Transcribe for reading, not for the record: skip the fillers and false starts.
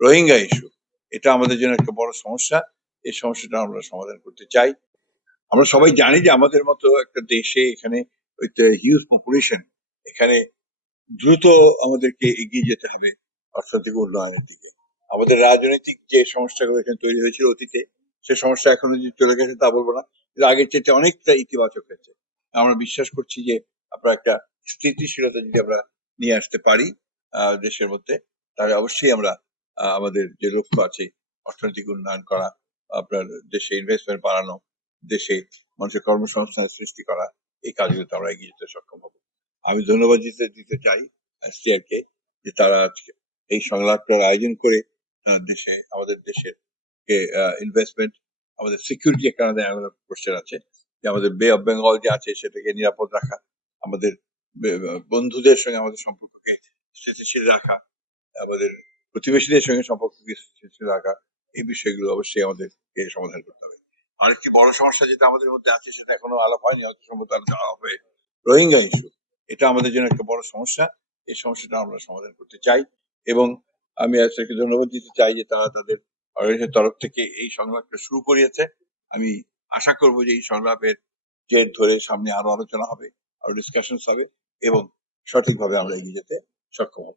Rohingya issue, এটা আমাদের জন্য একটা বড় সমস্যা। এই সমস্যাটা আমরা সমাধান করতে চাই। আমরা সবাই জানি যে আমাদের মতো একটা দেশে এখানে হিউজ পপুলেশন, এখানে দ্রুত আমাদেরকে এগিয়ে যেতে হবে অর্থনৈতিক উন্নয়নের দিকে। আমাদের রাজনৈতিক যে সমস্যাগুলো এখানে তৈরি হয়েছিল অতীতে, সে সমস্যা এখনো যে চলে গেছে তা বলবো না, কিন্তু আগের চেয়ে অনেকটা ইতিবাচক হয়েছে। আমরা বিশ্বাস করছি যে আমরা একটা স্থিতিশীলতা যদি আমরা নিয়ে আসতে পারি দেশের মধ্যে, তাহলে অবশ্যই আমরা আমাদের যে লক্ষ্য আছে অর্থনৈতিক উন্নয়ন করা, আপনার দেশে ইনভেস্টমেন্ট বাড়ানো, দেশে মানুষের কর্মসংস্থানের সৃষ্টি করা, এই কাজগুলোতে আমরা এগিয়ে যেতে সক্ষম হবো। আমি ধন্যবাদ দিতে চাই এসটিআর কে যে তারা আজকে এই সংলাপটার আয়োজন করে দেশে আমাদের দেশের ইনভেস্টমেন্ট, আমাদের সিকিউরিটি একটা আমাদের কোশ্চেন আছে যে আমাদের বে অফ বেঙ্গল যে আছে সেটাকে নিরাপদ রাখা, আমাদের বন্ধুদের সঙ্গে আমাদের সম্পর্ককে স্থিতিশীল রাখা, আমাদের প্রতিবেশীদের সঙ্গে সম্পর্ককে স্থিতিশীল রাখা, এই বিষয়গুলো অবশ্যই আমাদেরকে সমাধান করতে হবে। আরেকটি বড় সমস্যা যেটা আমাদের মধ্যে আছে সেটা এখনো আলাপ হয়নি, হয়তো সম্ভবত আলোচনা হবে, রোহিঙ্গা ইস্যু। এটা আমাদের জন্য একটা বড় সমস্যা। এই সমস্যাটা আমরা সমাধান করতে চাই এবং আমি আজকে ধন্যবাদ দিতে চাই যে তারা তাদের অর্গানাইজেশনের তরফ থেকে এই সংলাপটা শুরু করিয়েছে। আমি আশা করব যে এই সংলাপের জের ধরে সামনে আরো আলোচনা হবে, আরো ডিসকাশন হবে এবং সঠিকভাবে আমরা এগিয়ে যেতে সক্ষম হব।